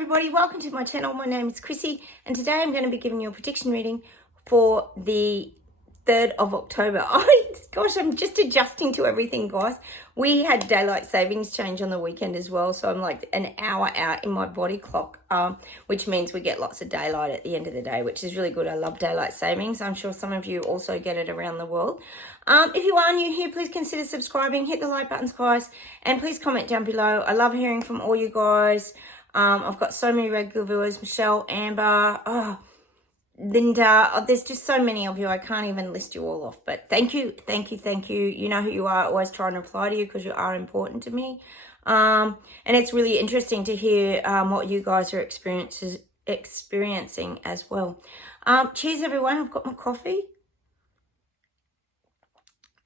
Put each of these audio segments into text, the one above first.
everybody, welcome to my channel. My name is Chrissy and today I'm going to be giving you a prediction reading for the 3rd of October. Gosh, I'm just adjusting to everything, guys. We had daylight savings change on the weekend as well, so I'm like an hour out in my body clock, which means we get lots of daylight at the end of the day, which is really good. I love daylight savings. I'm sure some of you also get it around the world. If you are new here, please consider subscribing, hit the like buttons, guys, and please comment down below. I love hearing from all you guys. I've got so many regular viewers, Michelle, Amber, Linda. There's just so many of you. I can't even list you all off, but thank you. You know who you are. I always try and reply to you because you are important to me. And it's really interesting to hear what you guys are experiencing as well. Cheers, everyone. I've got my coffee.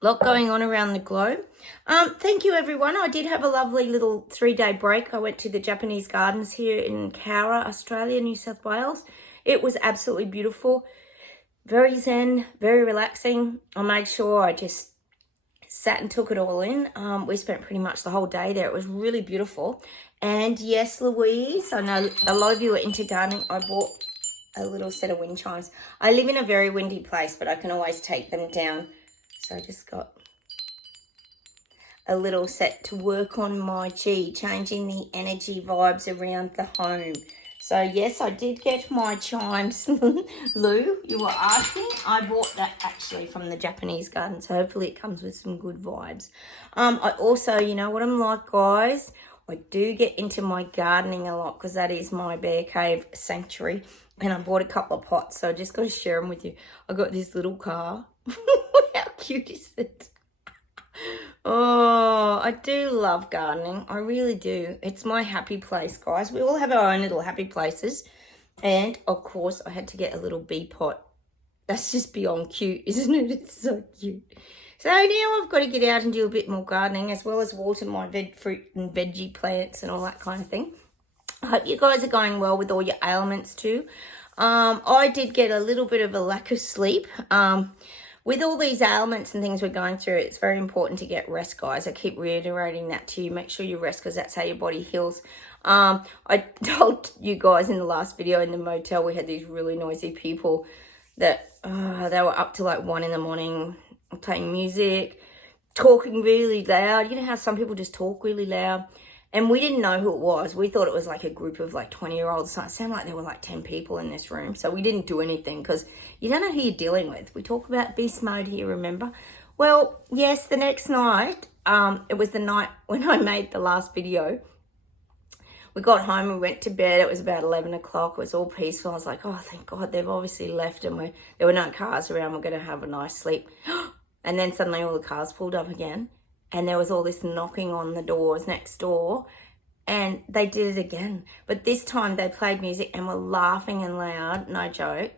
Lot going on around the globe. Thank you, everyone. I did have a lovely little 3-day break. I went to the Japanese gardens here in Cowra, Australia, New South Wales. It was absolutely beautiful, very zen, very relaxing. I made sure I just sat and took it all in. We spent pretty much the whole day there. It was really beautiful. And yes, Louise, I know a lot of you are into gardening. I bought a little set of wind chimes. I live in a very windy place, but I can always take them down. So I just got a little set to work on my G, changing the energy vibes around the home. So yes, I did get my chimes. Lou, you were asking. I bought that actually from the Japanese garden, so hopefully it comes with some good vibes. I also, you know what I'm like, guys, I do get into my gardening a lot because that is my bear cave sanctuary. And I bought a couple of pots, so I just got to share them with you. I got this little car. How cute is it? Oh, I do love gardening. I really do. It's my happy place, guys. We all have our own little happy places. And, of course, I had to get a little bee pot. That's just beyond cute, isn't it? It's so cute. So now I've got to get out and do a bit more gardening as well as water my fruit and veggie plants and all that kind of thing. I hope you guys are going well with all your ailments too. I did get a little bit of a lack of sleep. With all these ailments and things we're going through, it's very important to get rest, guys. I keep reiterating that to you. Make sure you rest because that's how your body heals. I told you guys in the last video in the motel, we had these really noisy people that they were up to like 1 in the morning playing music, talking really loud. You know how some people just talk really loud? And we didn't know who it was. We thought it was like a group of like 20-year-olds. So it sounded like there were like 10 people in this room. So we didn't do anything because you don't know who you're dealing with. We talk about beast mode here, remember? Well, yes, the next night, it was the night when I made the last video. We got home, we went to bed. It was about 11 o'clock. It was all peaceful. I was like, oh, thank God, they've obviously left and there were no cars around. We're going to have a nice sleep. And then suddenly all the cars pulled up again. And there was all this knocking on the doors next door. And they did it again. But this time they played music and were laughing and loud, no joke,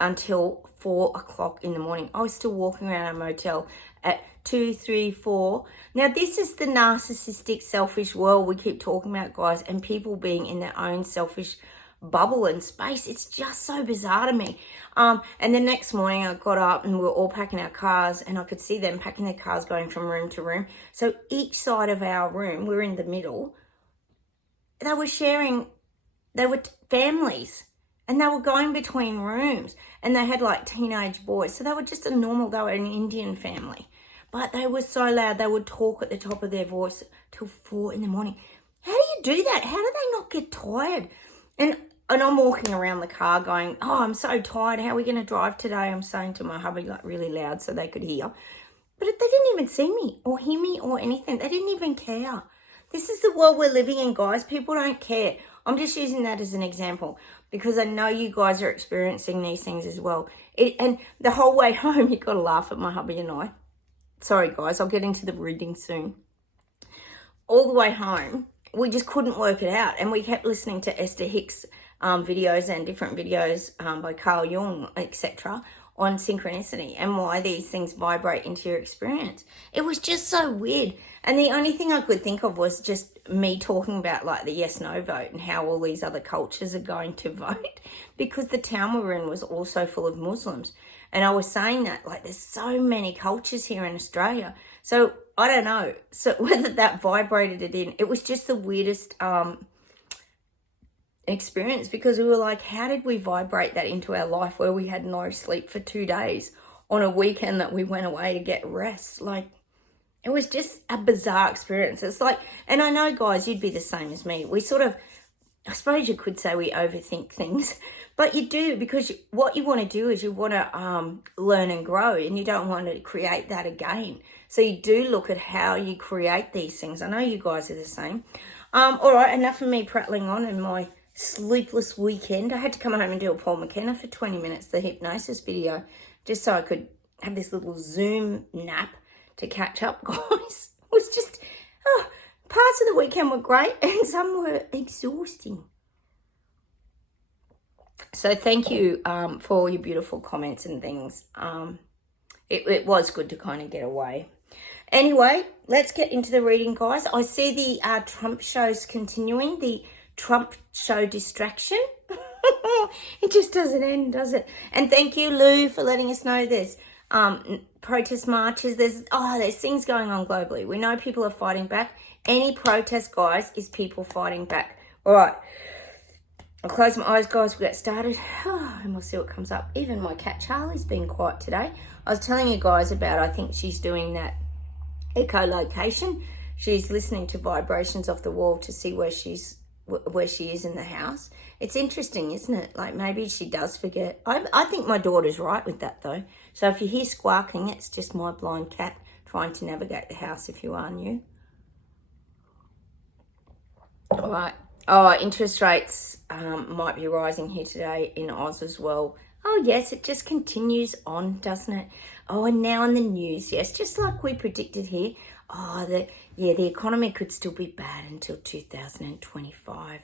until 4 o'clock in the morning. I was still walking around our motel at 2, 3, 4. Now, this is the narcissistic, selfish world we keep talking about, guys, and people being in their own selfish bubble and space. It's just so bizarre to me. And the next morning I got up and we were all packing our cars and I could see them packing their cars going from room to room. So each side of our room, we're in the middle, they were sharing, they were families and they were going between rooms and they had like teenage boys. So they were just they were an Indian family, but they were so loud. They would talk at the top of their voice till 4 in the morning. How do you do that? How do they not get tired? And I'm walking around the car going, oh, I'm so tired. How are we going to drive today? I'm saying to my hubby like really loud so they could hear. But they didn't even see me or hear me or anything. They didn't even care. This is the world we're living in, guys. People don't care. I'm just using that as an example because I know you guys are experiencing these things as well. And the whole way home, you've got to laugh at my hubby and I. Sorry, guys. I'll get into the reading soon. All the way home, we just couldn't work it out. And we kept listening to Esther Hicks videos and different videos by Carl Jung, etc., on synchronicity and why these things vibrate into your experience. It was just so weird. And the only thing I could think of was just me talking about like the yes-no vote and how all these other cultures are going to vote because the town we were in was also full of Muslims. And I was saying that like there's so many cultures here in Australia. So I don't know. So whether that vibrated it in, it was just the weirdest experience, because we were like, how did we vibrate that into our life where we had no sleep for 2 days on a weekend that we went away to get rest? Like, it was just a bizarre experience. It's like, and I know, guys, you'd be the same as me. We sort of, I suppose you could say we overthink things, but you do, because what you want to do is you want to learn and grow, and you don't want to create that again. So you do look at how you create these things. I know you guys are the same. All right, enough of me prattling on in my sleepless weekend. I had to come home and do a Paul McKenna for 20 minutes, the hypnosis video, just so I could have this little Zoom nap to catch up, guys. It was just, parts of the weekend were great and some were exhausting. So thank you for all your beautiful comments and things. It was good to kind of get away. Anyway, let's get into the reading, guys. I see the Trump shows continuing, the Trump show distraction. It just doesn't end, does it? And thank you, Lou, for letting us know there's protest marches. There's things going on globally. We know people are fighting back. Any protest, guys, is people fighting back. All right. I'll close my eyes, guys. We'll get started. And we'll see what comes up. Even my cat Charlie's been quiet today. I was telling you guys about, I think she's doing that echolocation. She's listening to vibrations off the wall to see where she is in the house. It's interesting, isn't it? Like, maybe she does forget. I think my daughter's right with that, though. So if you hear squawking, it's just my blind cat trying to navigate the house if you are new. All right. Oh, interest rates might be rising here today in Oz as well. Oh, yes, it just continues on, doesn't it? Oh, and now in the news, yes, just like we predicted here. Oh, the economy could still be bad until 2025.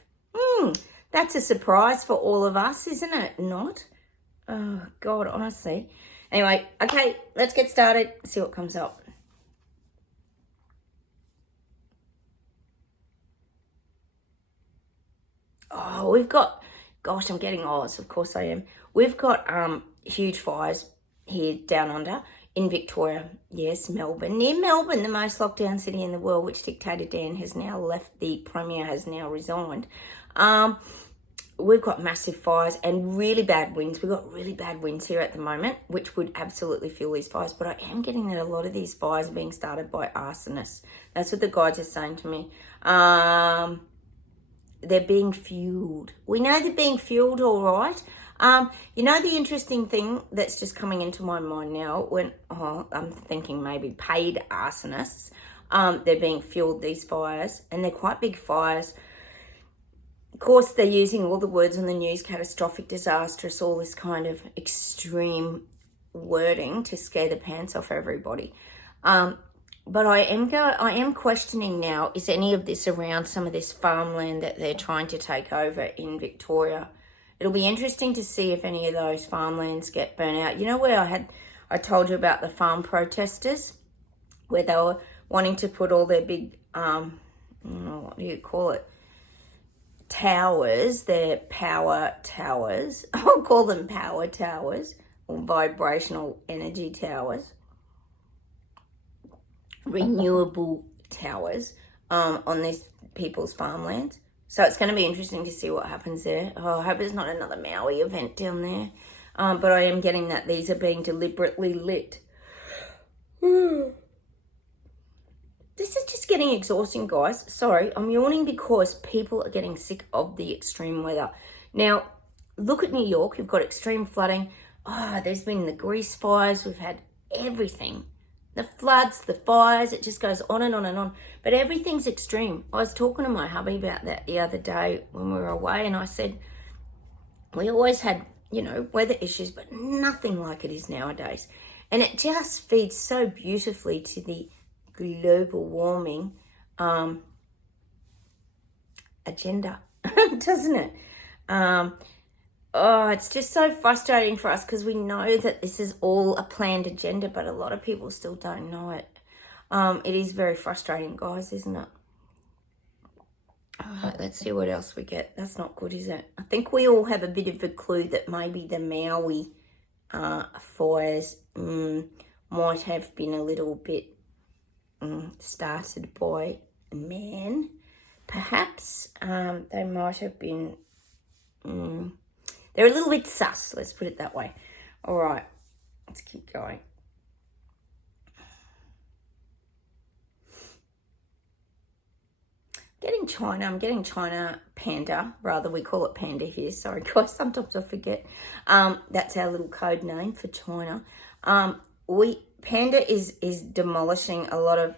That's a surprise for all of us, isn't it? Not? Oh, God, honestly. Anyway, okay, let's get started, see what comes up. Oh, we've got, gosh, I'm getting Oz, of course I am. We've got huge fires here down under in Victoria. Yes, Melbourne. Near Melbourne, the most locked down city in the world, which dictator Dan has now left, the Premier has now resigned. We've got massive fires and really bad winds. We've got really bad winds here at the moment, which would absolutely fuel these fires. But I am getting that a lot of these fires are being started by arsonists. That's what the guides are saying to me. They're being fueled. We know they're being fueled, all right. You know, the interesting thing that's just coming into my mind now, when I'm thinking maybe paid arsonists, they're being fueled, these fires, and they're quite big fires. Of course, they're using all the words on the news, catastrophic, disastrous, all this kind of extreme wording to scare the pants off everybody. But I am questioning now, is any of this around some of this farmland that they're trying to take over in Victoria? It'll be interesting to see if any of those farmlands get burnt out. You know where I told you about the farm protesters, where they were wanting to put all their big, what do you call it? Towers, their power towers. I'll call them power towers or vibrational energy towers. Renewable towers on these people's farmlands. So it's going to be interesting to see what happens there. Oh, I hope it's not another Maui event down there. But I am getting that these are being deliberately lit. This is just getting exhausting, guys. Sorry, I'm yawning because people are getting sick of the extreme weather. Now, look at New York. You've got extreme flooding. Oh, there's been the grease fires. We've had everything. The floods, the fires, it just goes on and on and on. But everything's extreme. I was talking to my hubby about that the other day when we were away, and I said, we always had, weather issues, but nothing like it is nowadays. And it just feeds so beautifully to the global warming agenda, doesn't it? It's just so frustrating for us because we know that this is all a planned agenda, but a lot of people still don't know it. It is very frustrating, guys, isn't it? All right, let's see what else we get. That's not good, is it? I think we all have a bit of a clue that maybe the Maui fires might have been a little bit started by man. Perhaps they might have been They're a little bit sus, let's put it that way. All right, let's keep going. I'm getting China Panda, rather we call it Panda here. Sorry guys, sometimes I forget. That's our little code name for China. Panda is demolishing a lot of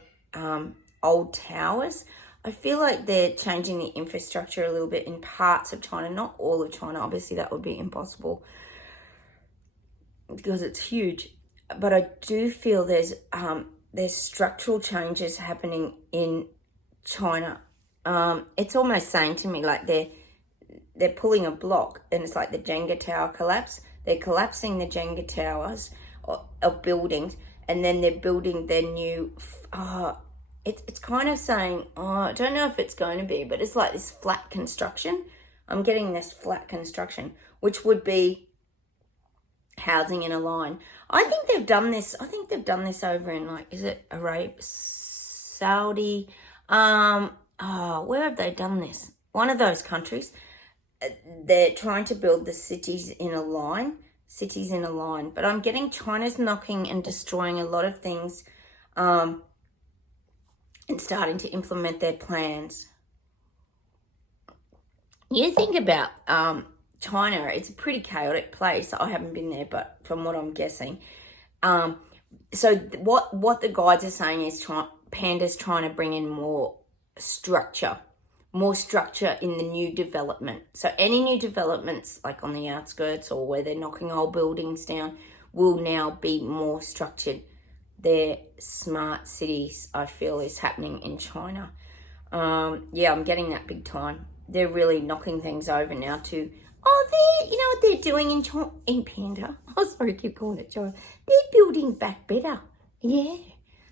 old towers. I feel like they're changing the infrastructure a little bit in parts of China, not all of China. Obviously, that would be impossible because it's huge. But I do feel there's structural changes happening in China. It's almost saying to me like they're pulling a block, and it's like the Jenga tower collapse. They're collapsing the Jenga towers of buildings, and then they're building their new. It's kind of saying, I don't know if it's going to be, but it's like this flat construction. I'm getting this flat construction, which would be housing in a line. I think they've done this. I think they've done this over in like, is it Arabia, Saudi? Where have they done this? One of those countries. They're trying to build the cities in a line. But I'm getting China's knocking and destroying a lot of things. And starting to implement their plans. You think about China, it's a pretty chaotic place. I haven't been there, but from what I'm guessing. So what the guides are saying is Panda's trying to bring in more structure in the new development. So any new developments like on the outskirts or where they're knocking old buildings down will now be more structured. Their smart cities, I feel, is happening in China. Yeah, I'm getting that big time. They're really knocking things over now to, you know what they're doing in Panda? Oh, sorry, I keep calling it China. They're building back better. Yeah,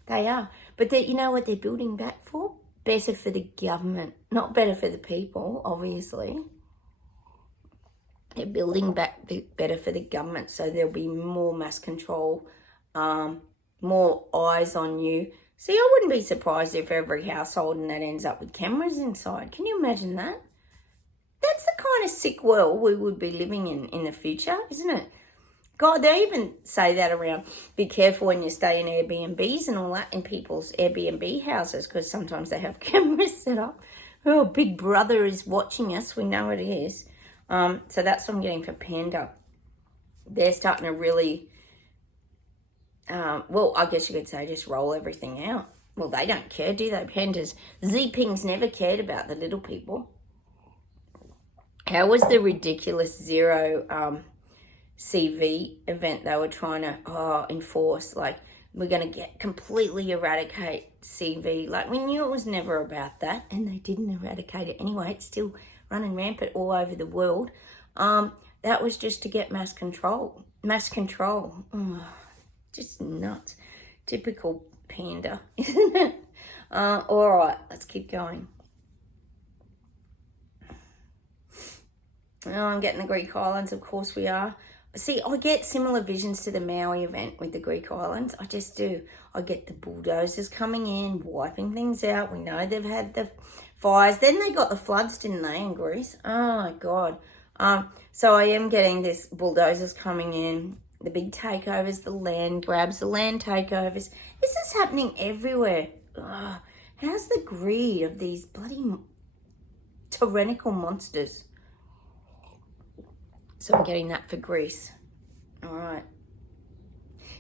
they are. But you know what they're building back for? Better for the government, not better for the people, obviously. They're building back better for the government, so there'll be more mass control, more eyes on you. See, I wouldn't be surprised if every household and that ends up with cameras inside. Can you imagine that? That's the kind of sick world we would be living in the future, isn't it? God, they even say that around, be careful when you stay in Airbnbs and all that, in people's Airbnb houses, because sometimes they have cameras set up. Oh, Big Brother is watching us. We know it is. So that's what I'm getting for Panda. They're starting to really... well, I guess you could say just roll everything out. Well, they don't care, do they, Pandas? Xiping's never cared about the little people. How was the ridiculous zero CV event they were trying to enforce? Like, we're going to completely eradicate CV. Like, we knew it was never about that, and they didn't eradicate it anyway. It's still running rampant all over the world. That was just to get mass control. Just nuts. Typical Panda, isn't it? All right, let's keep going. Oh, I'm getting the Greek islands, of course we are. See, I get similar visions to the Maui event with the Greek islands. I just do. I get the bulldozers coming in, wiping things out. We know they've had the fires. Then they got the floods, didn't they, in Greece? Oh, my God. So I am getting this bulldozers coming in, the big takeovers, the land grabs, the land takeovers. This is happening everywhere. Ugh. How's the greed of these bloody tyrannical monsters? So I'm getting that for Greece. All right.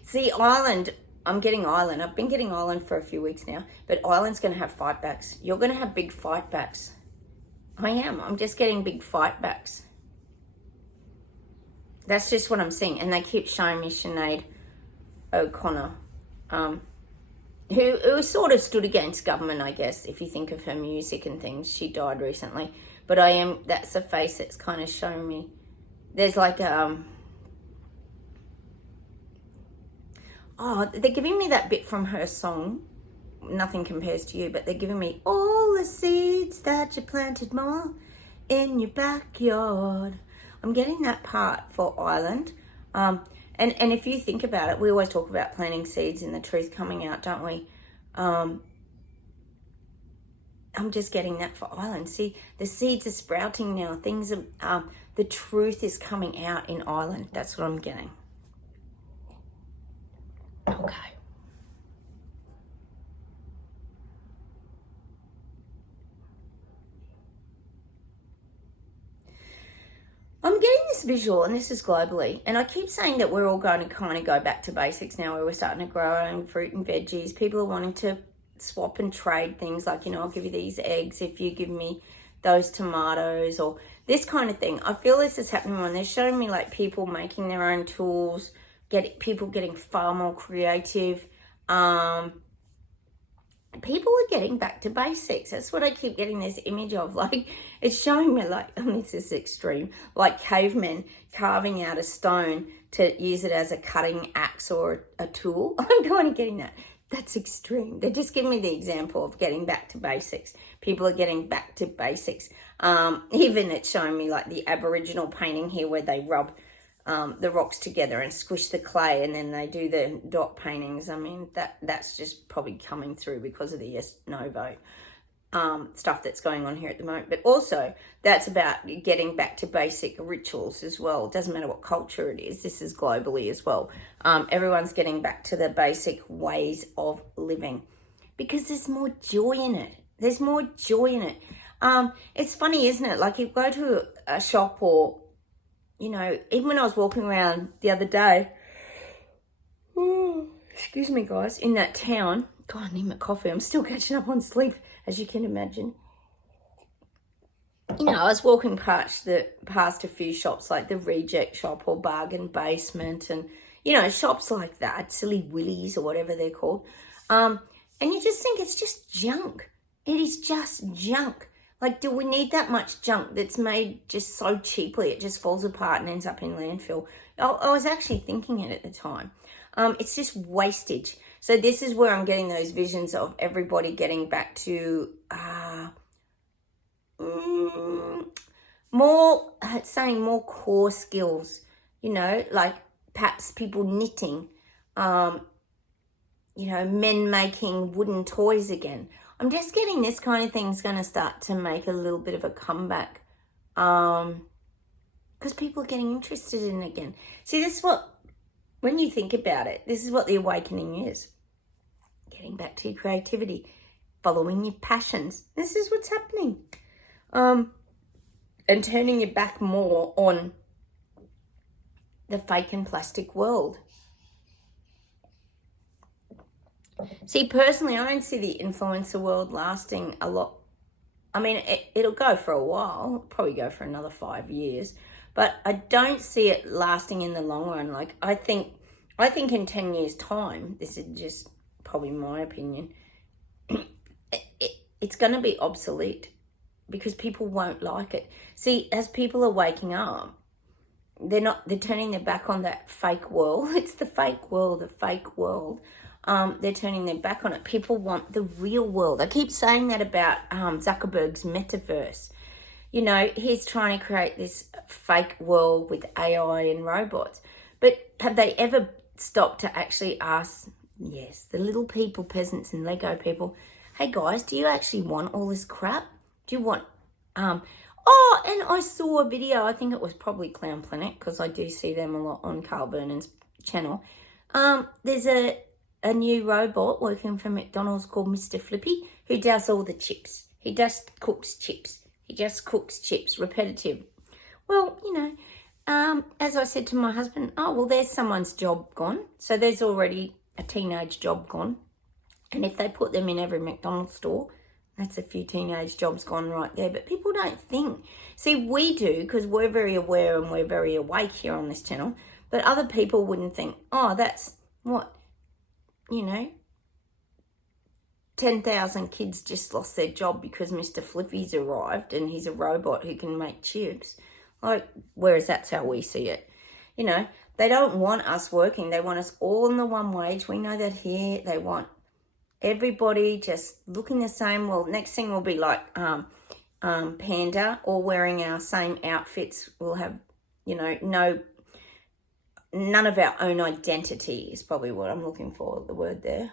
See, Ireland, I'm getting Ireland. I've been getting Ireland for a few weeks now, but Ireland's going to have fight backs. You're going to have big fight backs. I am. I'm just getting big fight backs. That's just what I'm seeing. And they keep showing me Sinead O'Connor, who sort of stood against government, I guess, if you think of her music and things. She died recently. But that's a face that's kind of showing me. There's like, they're giving me that bit from her song, Nothing Compares to You, but they're giving me all the seeds that you planted, Mama, in your backyard. I'm getting that part for Ireland. And if you think about it, we always talk about planting seeds and the truth coming out, don't we? I'm just getting that for Ireland. See, the seeds are sprouting now. Things are, the truth is coming out in Ireland. That's what I'm getting. Okay. I'm getting this visual, and this is globally, and I keep saying that we're all going to kind of go back to basics now, where we're starting to grow our own fruit and veggies. People are wanting to swap and trade things like, I'll give you these eggs if you give me those tomatoes, or this kind of thing. I feel this is happening when they're showing me like people making their own tools, people getting far more creative. People are getting back to basics. That's what I keep getting this image of. Like, it's showing me like, this is extreme, like cavemen carving out a stone to use it as a cutting axe or a tool. I'm kind of getting that. That's extreme. They're just giving me the example of getting back to basics. People are getting back to basics. Even it's showing me like the Aboriginal painting here where they rub the rocks together and squish the clay, and then they do the dot paintings. I mean, that's just probably coming through because of the yes, no vote stuff that's going on here at the moment. But also, that's about getting back to basic rituals as well. It doesn't matter what culture it is. This is globally as well. Everyone's getting back to the basic ways of living because there's more joy in it. There's more joy in it. It's funny, isn't it? Like, you go to a shop or, even when I was walking around the other day, excuse me, guys, in that town. God, I need my coffee. I'm still catching up on sleep, as you can imagine. I was walking past a few shops like the Reject Shop or Bargain Basement and, shops like that, Silly Willies or whatever they're called. And you just think it's just junk. It is just junk. Like, do we need that much junk that's made just so cheaply it just falls apart and ends up in landfill? I was actually thinking it at the time. It's just wastage. So this is where I'm getting those visions of everybody getting back to more core skills, like perhaps people knitting, men making wooden toys again. I'm just getting this kind of thing's going to start to make a little bit of a comeback because people are getting interested in it again. See, this is what, when you think about it, this is what the awakening is. Getting back to your creativity, following your passions. This is what's happening. And turning your back more on the fake and plastic world. See, personally, I don't see the influencer world lasting a lot. I mean, it'll go for a while, probably go for another 5 years, but I don't see it lasting in the long run. Like, I think in 10 years' time, this is just probably my opinion, it's going to be obsolete because people won't like it. See, as people are waking up, they're turning their back on that fake world. It's the fake world. They're turning their back on it. People want the real world. I keep saying that about Zuckerberg's metaverse. He's trying to create this fake world with AI and robots. But have they ever stopped to actually ask, the little people, peasants and Lego people, hey guys, do you actually want all this crap? Do you want... and I saw a video, I think it was probably Clown Planet, because I do see them a lot on Carl Vernon's channel. There's a new robot working for McDonald's called Mr. Flippy, who does all the chips. He just cooks chips. Repetitive. Well, as I said to my husband, there's someone's job gone. So there's already a teenage job gone. And if they put them in every McDonald's store, that's a few teenage jobs gone right there. But people don't think. See, we do because we're very aware and we're very awake here on this channel. But other people wouldn't think, that's what... 10,000 kids just lost their job because Mr. Flippy's arrived and he's a robot who can make chips. Like, whereas that's how we see it. They don't want us working. They want us all on the one wage. We know that here. They want everybody just looking the same. Well, next thing will be like Panda, all wearing our same outfits. We'll have, none of our own identity is probably what I'm looking for, the word there.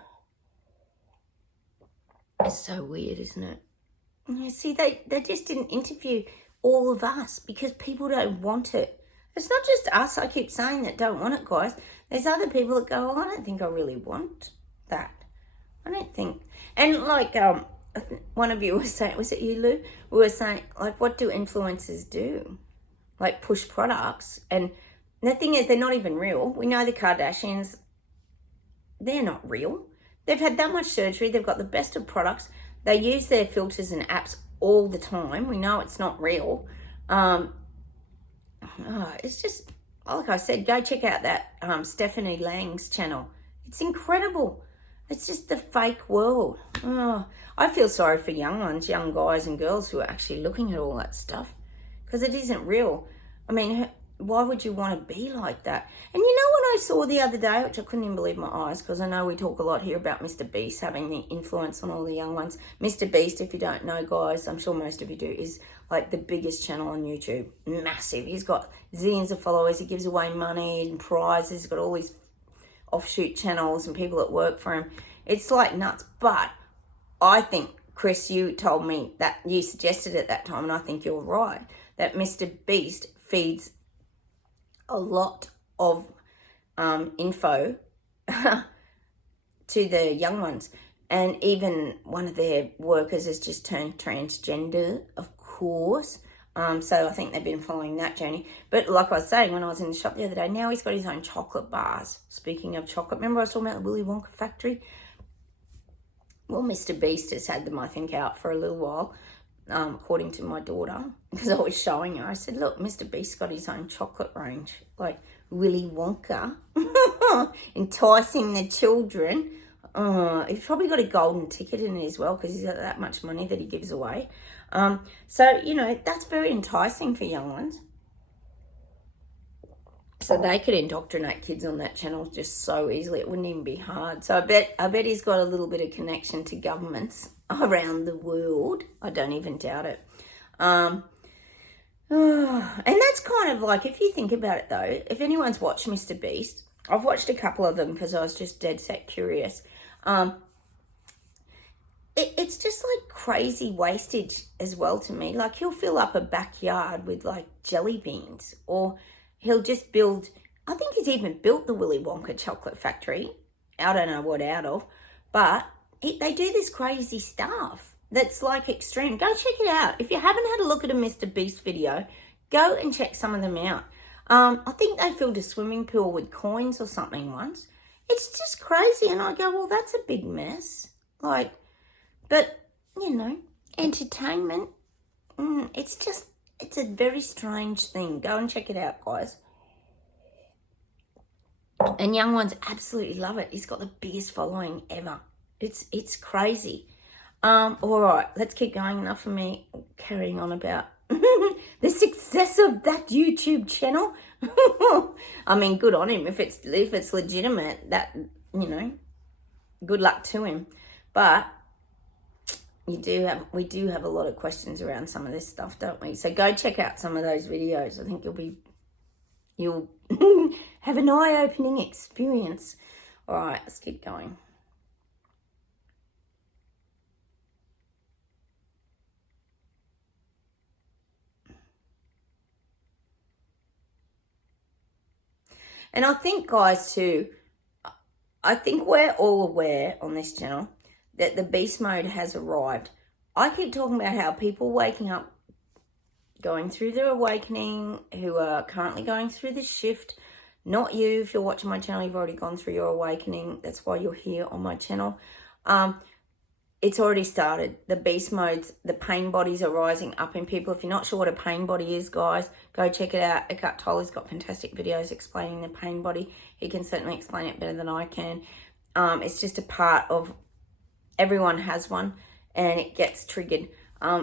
It's so weird, isn't it? You see, they just didn't interview all of us because people don't want it. It's not just us, I keep saying, that don't want it, guys. There's other people that go, oh, I don't think I really want that. I don't think. And like one of you was saying, was it you, Lou? We were saying, like, what do influencers do? Like push products. And the thing is, they're not even real. We know the Kardashians, they're not real. They've had that much surgery. They've got the best of products. They use their filters and apps all the time. We know it's not real. It's just, like I said, go check out that Stephanie Lang's channel. It's incredible. It's just the fake world. Oh, I feel sorry for young ones, young guys and girls who are actually looking at all that stuff because it isn't real. I mean, why would you want to be like that? And you know what I saw the other day, which I couldn't even believe my eyes, because I know we talk a lot here about Mr. Beast having the influence on all the young ones. Mr. Beast, if you don't know, guys, I'm sure most of you do, is like the biggest channel on YouTube. Massive. He's got zillions of followers. He gives away money and prizes. He's got all these offshoot channels and people that work for him. It's like nuts. But I think, Chris, you told me that, you suggested at that time, and I think you're right, that Mr. Beast feeds a lot of info to the young ones. And even one of their workers has just turned transgender, of course. So I think they've been following that journey. But like I was saying, when I was in the shop the other day, now he's got his own chocolate bars. Speaking of chocolate, remember I was talking about the Willy Wonka factory? Well, Mr. Beast has had them, I think, out for a little while, according to my daughter, because I was showing her. I said, look, Mr. Beast's got his own chocolate range, like Willy Wonka, enticing the children. He's probably got a golden ticket in it as well because he's got that much money that he gives away. So, you know, that's very enticing for young ones. So they could indoctrinate kids on that channel just so easily. It wouldn't even be hard. So I bet he's got a little bit of connection to governments around the world. I don't even doubt it. And that's kind of like, if you think about it though, if anyone's watched Mr. Beast, I've watched a couple of them because I was just dead set curious. It's just like crazy wastage as well to me. Like he'll fill up a backyard with like jelly beans, or he'll just build, I think he's even built the Willy Wonka chocolate factory. I don't know what out of, but they do this crazy stuff that's like extreme. Go check it out. If you haven't had a look at a Mr. Beast video, go and check some of them out. I think they filled a swimming pool with coins or something once. It's just crazy. And I go, well, that's a big mess. Like, but, you know, entertainment, it's a very strange thing. Go and check it out, guys. And young ones absolutely love it. He's got the biggest following ever. It's crazy. All right, let's keep going. Enough of me carrying on about the success of that YouTube channel. I mean, good on him. If it's legitimate, that, you know, good luck to him. But we do have a lot of questions around some of this stuff, don't we? So go check out some of those videos. I think you'll have an eye-opening experience. All right, let's keep going. And I think, guys, too, I think we're all aware on this channel that the beast mode has arrived. I keep talking about how people waking up, going through their awakening, who are currently going through the shift. Not you. If you're watching my channel, you've already gone through your awakening. That's why you're here on my channel. It's already started. The beast modes, the pain bodies are rising up in people. If you're not sure what a pain body is, guys, go check it out. Eckhart Tolle's got fantastic videos explaining the pain body. He can certainly explain it better than I can. It's just a part of, everyone has one, and it gets triggered.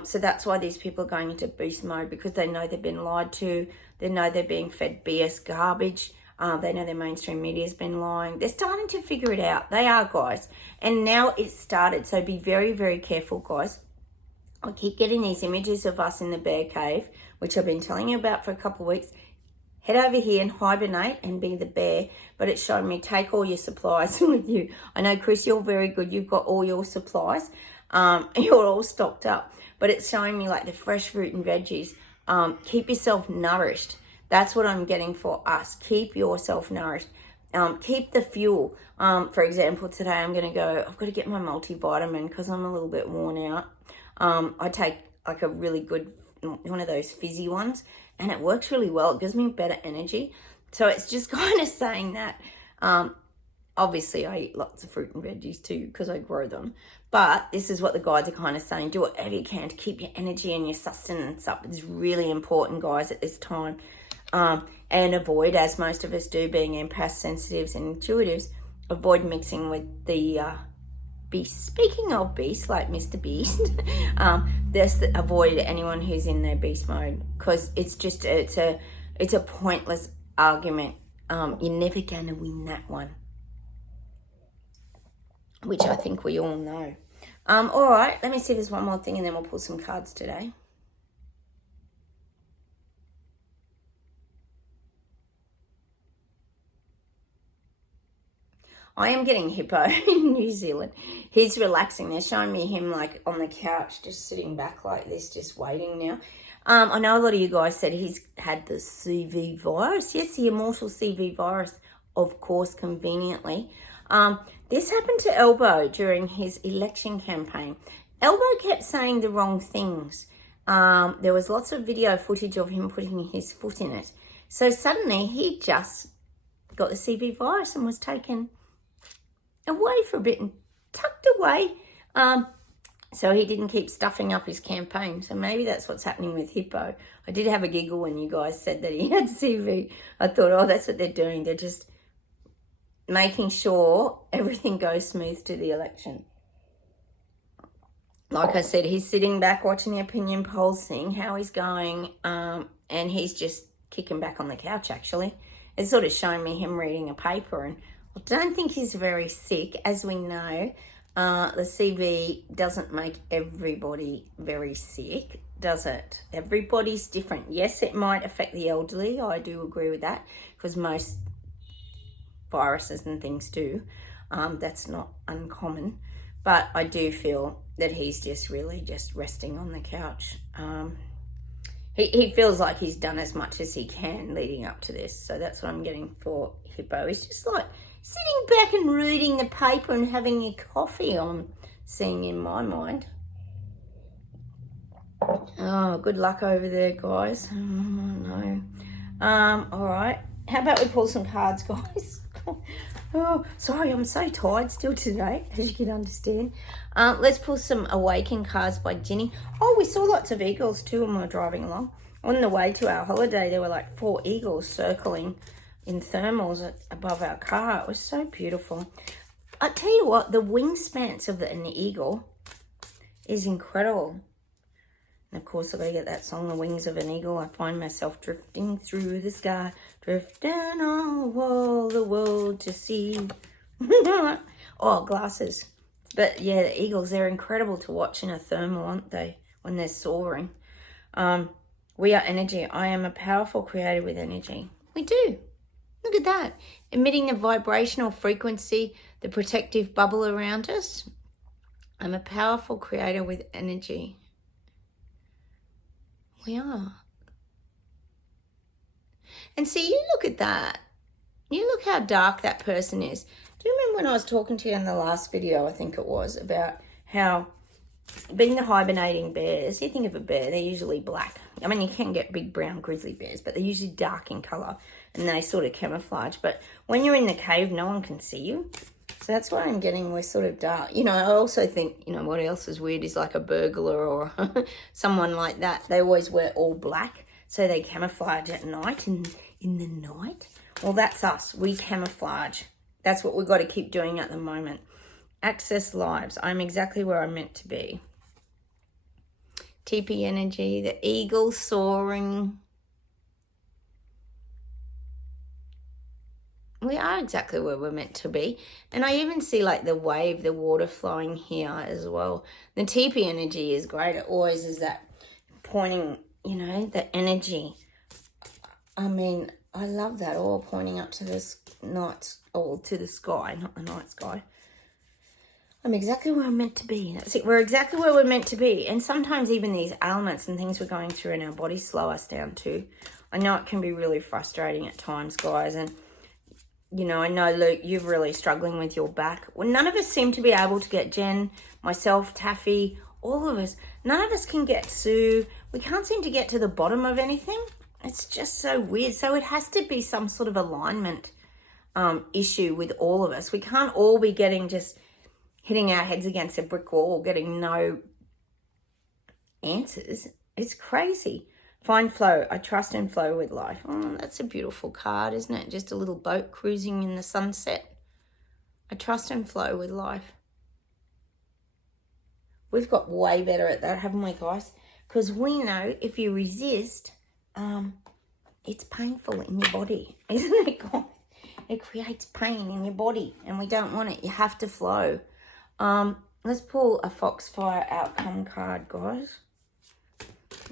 So that's why these people are going into beast mode, because they know they've been lied to. They know they're being fed BS garbage. They know their mainstream media's been lying. They're starting to figure it out. They are, guys. And now it's started. So be very, very careful, guys. I keep getting these images of us in the bear cave, which I've been telling you about for a couple of weeks. Head over here and hibernate and be the bear. But it's showing me take all your supplies with you. I know, Chris, you're very good. You've got all your supplies. You're all stocked up. but it's showing me like the fresh fruit and veggies. Keep yourself nourished. That's what I'm getting for us. Keep yourself nourished. Keep the fuel. For example, today I've got to get my multivitamin because I'm a little bit worn out. I take like a really good, one of those fizzy ones, and it works really well. It gives me better energy. So it's just kind of saying that, obviously I eat lots of fruit and veggies too because I grow them. But this is what the guides are kind of saying. Do whatever you can to keep your energy and your sustenance up. It's really important, guys, at this time. And avoid, as most of us do, being empaths, sensitives, and intuitives, avoid mixing with the beast. Speaking of beasts, like Mr. Beast, just avoid anyone who's in their beast mode, because it's a pointless argument. You're never going to win that one, which I think we all know. All right, let me see if there's one more thing, and then we'll pull some cards today. I am getting Hippo in New Zealand. He's relaxing. They're showing me him like on the couch, just sitting back like this, just waiting now. I know a lot of you guys said he's had the CV virus. Yes, the immortal CV virus, of course, conveniently. This happened to Elbow during his election campaign. Elbow kept saying the wrong things. There was lots of video footage of him putting his foot in it. So suddenly he just got the CV virus and was taken away for a bit and tucked away, so he didn't keep stuffing up his campaign. So maybe that's what's happening with Hippo. I did have a giggle when you guys said that he had CV. I thought, oh, that's what they're doing. They're just making sure everything goes smooth to the election. Like I said, he's sitting back watching the opinion polls, seeing how he's going, and he's just kicking back on the couch, actually. It's sort of showing me him reading a paper, and I don't think he's very sick. As we know, the CV doesn't make everybody very sick, does it? Everybody's different. Yes, it might affect the elderly. I do agree with that, because most viruses and things do. That's not uncommon. But I do feel that he's just really just resting on the couch. He feels like he's done as much as he can leading up to this. So that's what I'm getting for Hippo. He's just like sitting back and reading the paper and having a coffee, I'm seeing in my mind. Oh, good luck over there, guys. Oh, no. All right. How about we pull some cards, guys? Oh, sorry, I'm so tired still today, as you can understand. Let's pull some Awaken cards by Ginny. Oh, we saw lots of eagles too when we were driving along. On the way to our holiday, there were like 4 eagles circling in thermals above our car. It was so beautiful. I tell you what, the wingspans of an eagle is incredible. And of course, I've got to get that song, The Wings of an Eagle. I find myself drifting through the sky, drifting all the world to see. Oh, glasses. But yeah, the eagles, they're incredible to watch in a thermal, aren't they, when they're soaring. We are energy. I am a powerful creator with energy. We do. Look at that. Emitting the vibrational frequency, the protective bubble around us. I'm a powerful creator with energy. We are. And see, you look at that. You look how dark that person is. Do you remember when I was talking to you in the last video, I think it was, about how being the hibernating bears, you think of a bear, they're usually black. I mean, you can get big brown grizzly bears, but they're usually dark in colour and they sort of camouflage. But when you're in the cave, no one can see you. So that's what I'm getting. We're sort of dark. You know, I also think, you know, what else is weird is like a burglar or someone like that. They always wear all black, so they camouflage at night and in the night. Well, that's us. We camouflage. That's what we've got to keep doing at the moment. Access lives. I'm exactly where I'm meant to be. TP energy, the eagle soaring. We are exactly where we're meant to be. And I even see like the wave, the water flowing here as well. The TP energy is great. It always is that pointing, you know, the energy. I mean, I love that, all pointing up to this night, or to the sky, not the night sky. I'm exactly where I'm meant to be. That's it. We're exactly where we're meant to be. And sometimes even these ailments and things we're going through in our body slow us down too. I know it can be really frustrating at times, guys. And, you know, I know, Luke, you're really struggling with your back. Well, none of us seem to be able to get Jen, myself, Taffy, all of us. None of us can get Sue. We can't seem to get to the bottom of anything. It's just so weird. So it has to be some sort of alignment issue with all of us. We can't all be hitting our heads against a brick wall, getting no answers. It's crazy. Find flow. I trust and flow with life. Oh, that's a beautiful card, isn't it? Just a little boat cruising in the sunset. I trust and flow with life. We've got way better at that, haven't we, guys? Because we know if you resist, it's painful in your body, isn't it, guys? It creates pain in your body, and we don't want it. You have to flow. Let's pull a Foxfire outcome card, guys.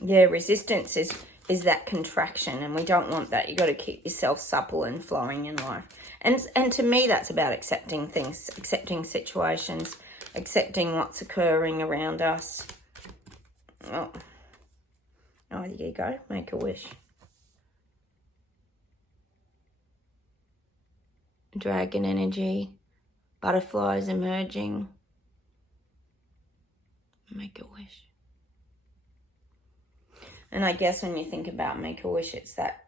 Yeah, resistance is that contraction, and we don't want that. You got to keep yourself supple and flowing in life. And to me, that's about accepting things, accepting situations, accepting what's occurring around us. Oh, there you go. Make a wish. Dragon energy, butterflies emerging. Make a wish. And I guess when you think about make a wish, it's that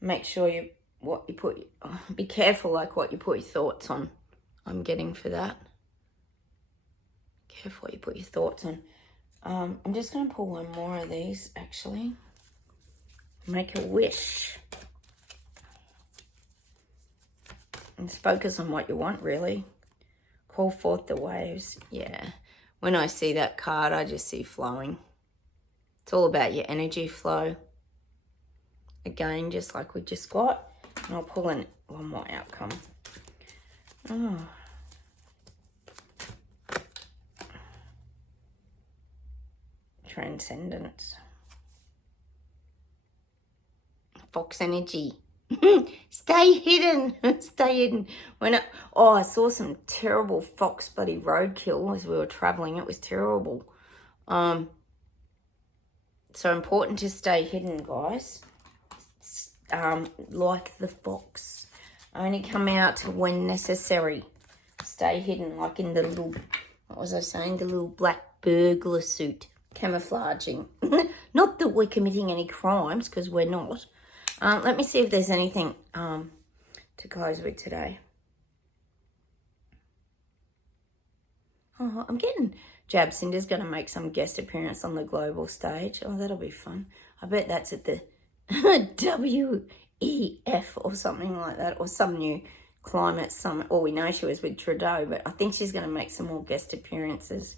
make sure be careful like what you put your thoughts on. I'm getting for that. Careful what you put your thoughts on. I'm just going to pull one more of these, actually. Make a wish. And focus on what you want, really. Call forth the waves. Yeah. When I see that card, I just see flowing. It's all about your energy flow. Again, just like we just got. And I'll pull in one more outcome. Oh. Transcendence. Fox energy. Stay hidden. Stay hidden. I saw some terrible fox bloody roadkill as we were traveling. It was terrible. So important to stay hidden, guys. Like the fox. Only come out when necessary. Stay hidden, like in the little, what was I saying? The little black burglar suit. Camouflaging. Not that we're committing any crimes, because we're not. Let me see if there's anything to close with today. Oh, I'm getting Jab Cinder's going to make some guest appearance on the global stage. Oh, that'll be fun. I bet that's at the WEF or something like that, or some new climate summit. Or we know she was with Trudeau, but I think she's going to make some more guest appearances.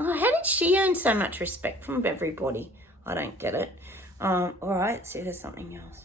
Oh, how did she earn so much respect from everybody? I don't get it. All right, let's see if there's something else.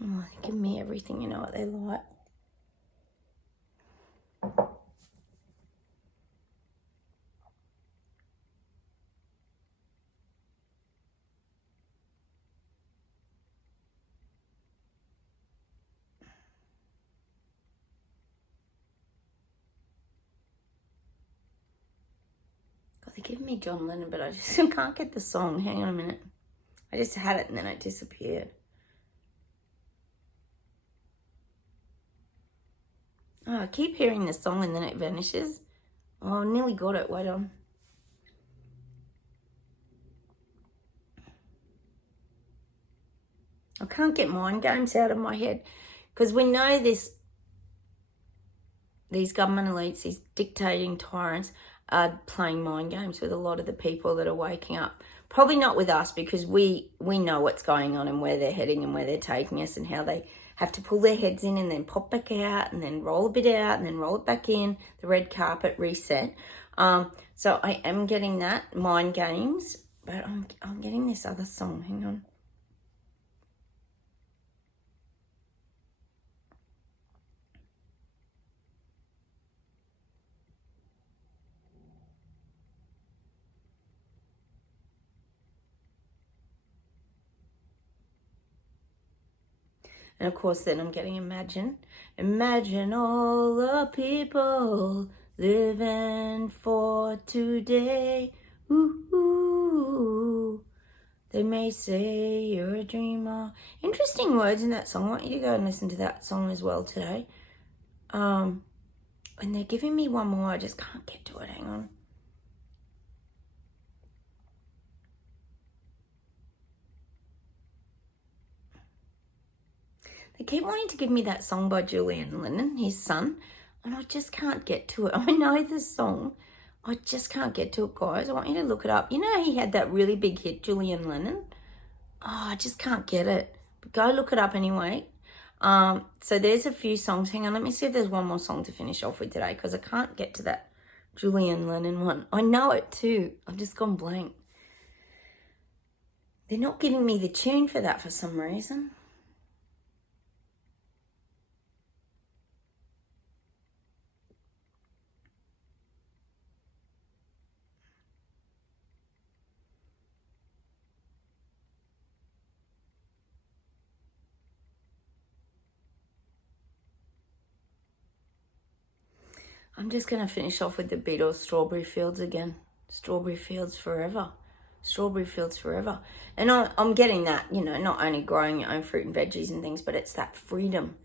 Oh, they give me everything, you know what they like. God, they give me John Lennon, but I just can't get the song. Hang on a minute. I just had it and then it disappeared. Oh, I keep hearing the song and then it vanishes. Oh, I nearly got it. Wait on. I can't get mind games out of my head because we know these government elites, these dictating tyrants are playing mind games with a lot of the people that are waking up. Probably not with us because we know what's going on and where they're heading and where they're taking us and how have to pull their heads in and then pop back out and then roll a bit out and then roll it back in, the red carpet reset. So I am getting that, Mind Games, but I'm getting this other song. Hang on. And of course, then I'm getting Imagine. Imagine all the people living for today. Ooh, ooh. They may say you're a dreamer. Interesting words in that song. I want you to go and listen to that song as well today. And they're giving me one more. I just can't get to it. Hang on. They keep wanting to give me that song by Julian Lennon, his son, and I just can't get to it. I know the song. I just can't get to it, guys. I want you to look it up. You know he had that really big hit, Julian Lennon? Oh, I just can't get it. But go look it up anyway. So there's a few songs. Hang on, let me see if there's one more song to finish off with today because I can't get to that Julian Lennon one. I know it too. I've just gone blank. They're not giving me the tune for that for some reason. I'm just going to finish off with the Beatles' Strawberry Fields again. Strawberry Fields Forever. Strawberry Fields Forever. And I'm getting that, you know, not only growing your own fruit and veggies and things, but it's that freedom.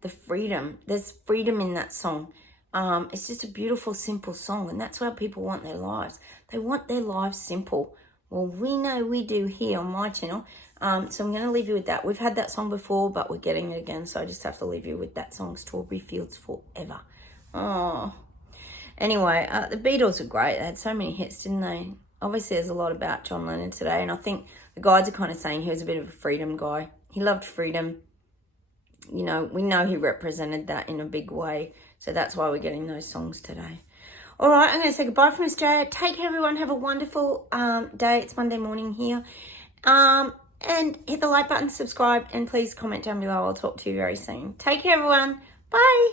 The freedom. There's freedom in that song. It's just a beautiful, simple song. And that's how people want their lives. They want their lives simple. Well, we know we do here on my channel. So I'm going to leave you with that. We've had that song before, but we're getting it again. So I just have to leave you with that song, Strawberry Fields Forever. Oh, anyway, the Beatles are great. They had so many hits, didn't they? Obviously, there's a lot about John Lennon today, and I think the guides are kind of saying he was a bit of a freedom guy. He loved freedom. You know, we know he represented that in a big way, so that's why we're getting those songs today. All right, I'm going to say goodbye from Australia. Take care, everyone. Have a wonderful day. It's Monday morning here. And hit the like button, subscribe, and please comment down below. I'll talk to you very soon. Take care, everyone. Bye.